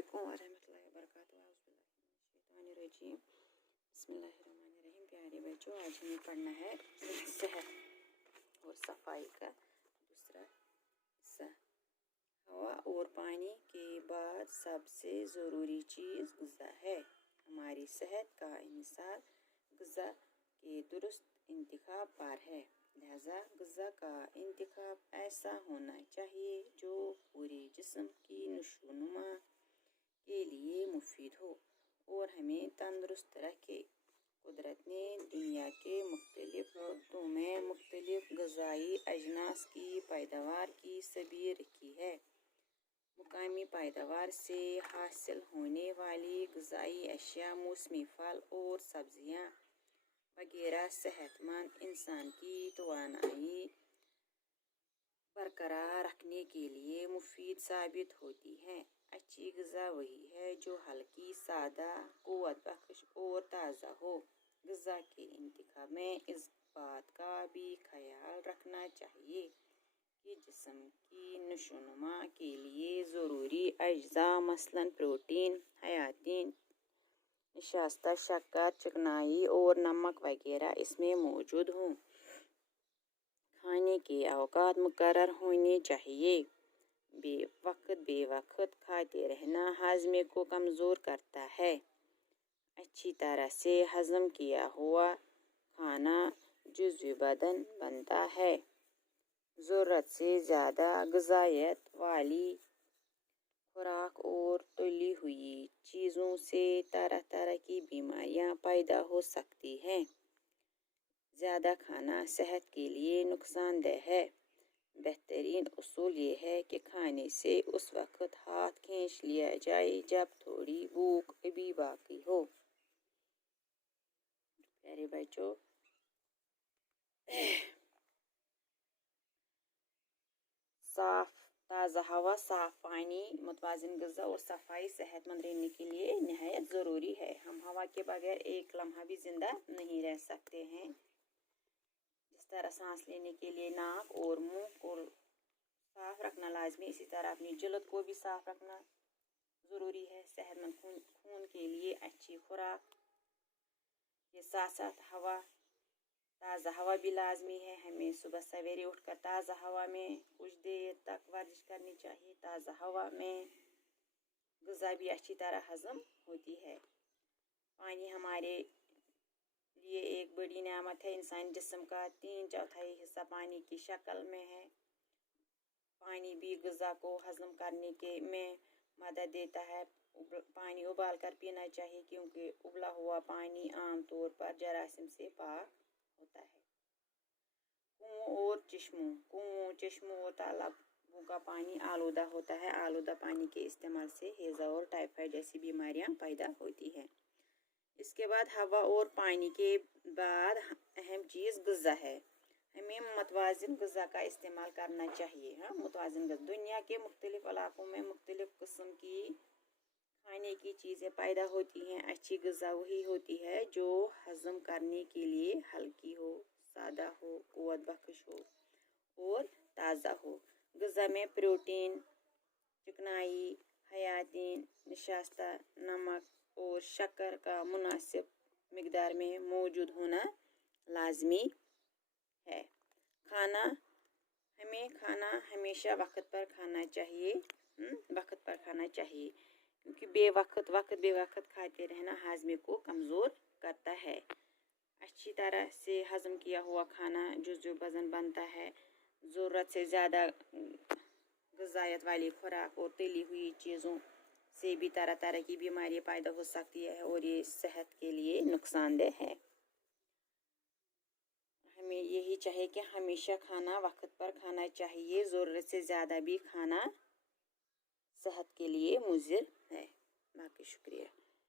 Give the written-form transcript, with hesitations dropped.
अस्सलामुअलैकुम वरहमतुल्लाहि वबरकातुहू। बिस्मिल्लाहिर्रहमानिर्रहीम। प्यारे बच्चों, आज हमें पढ़ना है सेहत और सफाई का दूसरा हिस्सा। हवा और पानी के बाद सबसे ज़रूरी चीज़ ग़िज़ा है। हमारी सेहत का इन्हिसार ग़िज़ा के दुरुस्त इंतखाब पर है। लिहाजा ग़िज़ा का इंतखाब ऐसा होना चाहिए जो पूरे जिस्म की नशोनुमा के लिए मुफीद हो और हमें तंदुरुस्त रखे। कुदरत ने दुनिया के मुख्तलिफ खित्तों में मुख्तलिफ ग़िज़ाई अजनास की पैदावार की सबील रखी है। मुकामी पैदावार से हासिल होने वाली ग़िज़ाई अशिया, मौसमी फल और सब्ज़ियाँ वगैरह सेहतमंद इंसान की तवानाई बरकरार रखने के लिए मुफीद साबित होती हैं। अच्छी ग़िज़ा वही है जो हल्की, सादा, क़ुव्वत बख्श और ताज़ा हो। ग़िज़ा के इंतखाब में इस बात का भी ख्याल रखना चाहिए कि जिस्म की नशोनुमा के लिए ज़रूरी अज्जा मसलन प्रोटीन, हयातीन, नशास्ता, शक्कर, चिकनाई और नमक वगैरह इसमें मौजूद हों। खाने के औकात मुकर्रर होने चाहिए। बेवक्त खाते रहना हाजमे को कमज़ोर करता है। अच्छी तरह से हज़म किया हुआ खाना जुज़्व बदन बनता है। ज़रूरत से ज़्यादा ग़िज़ायत वाली खुराक और तली हुई चीज़ों से तरह तरह की बीमारियां पैदा हो सकती हैं। ज़्यादा खाना सेहत के लिए नुकसानदेह है। बेहतरीन उसूल ये है कि खाने से उस वक्त हाथ खींच लिया जाए जब थोड़ी भूख अभी बाकी हो। प्यारे बच्चों, साफ ताज़ा हवा, साफ पानी, मुतवाज़िन ग़िज़ा और सफाई सेहतमंद रहने के लिए निहायत ज़रूरी है। हम हवा के बगैर एक लम्हा भी ज़िंदा नहीं रह सकते हैं। जिस तरह सांस लेने के लिए नाक और मुंह को साफ रखना लाजमी, इसी तरह अपनी जल्द को भी साफ रखना ज़रूरी है। सेहतमंद खून के लिए अच्छी खुराक के साथ साथ ताज़ा हवा भी लाजमी है। हमें सुबह सवेरे उठकर ताज़ा हवा में कुछ देर तक वर्जिश करनी चाहिए। ताज़ा हवा में ग़िज़ा भी अच्छी तरह हज़म होती है। पानी हमारे लिए एक बड़ी नेमत है। इंसानी जिस्म का 3/4 हिस्सा पानी की शक्ल में है। पानी भी ग़िज़ा को हज़म करने में मदद देता है। पानी उबाल कर पीना चाहिए क्योंकि उबला हुआ पानी आम तौर पर जरासीम से पाक होता है। कुओं, चश्मों और तालाबों का पानी आलूदा होता है। आलूदा पानी के इस्तेमाल से हैज़ा और टाइफाइड जैसी बीमारियां पैदा होती हैं। इसके बाद हवा और पानी के बाद अहम चीज़ ग़िज़ा है। हमें मुतवाज़िन ग़िज़ा का इस्तेमाल करना चाहिए। मुतवाज़िन ग़िज़ा दुनिया के मुख्तलिफ इलाकों में मुख्तलिफ किस्म की खाने की चीज़ें पैदा होती हैं। अच्छी ग़िज़ा वही होती है जो हज़म करने के लिए हल्की हो, सादा हो, क़ुव्वत बख्श हो और ताज़ा हो। ग़िज़ा में प्रोटीन, चिकनाई, हयातीन, नशास्ता, नमक और शक्कर का मुनासिब मिक़दार में मौजूद होना लाजमी है। खाना हमेशा वक्त पर खाना चाहिए। क्योंकि बेवक्त खाते रहना हाजमे को कमज़ोर करता है। अच्छी तरह से हज़म किया हुआ खाना जुज़्व बदन बनता है। ज़रूरत से ज़्यादा ग़िज़ायत वाली खुराक और तली हुई चीज़ों से भी तरह तरह की बीमारियां पैदा हो सकती है और ये सेहत के लिए नुकसानदेह है। हमें यही चाहिए कि हमेशा खाना वक्त पर खाना चाहिए। ज़रूरत से ज़्यादा भी खाना सेहत के लिए मुज़िर है। बाकी शुक्रिया।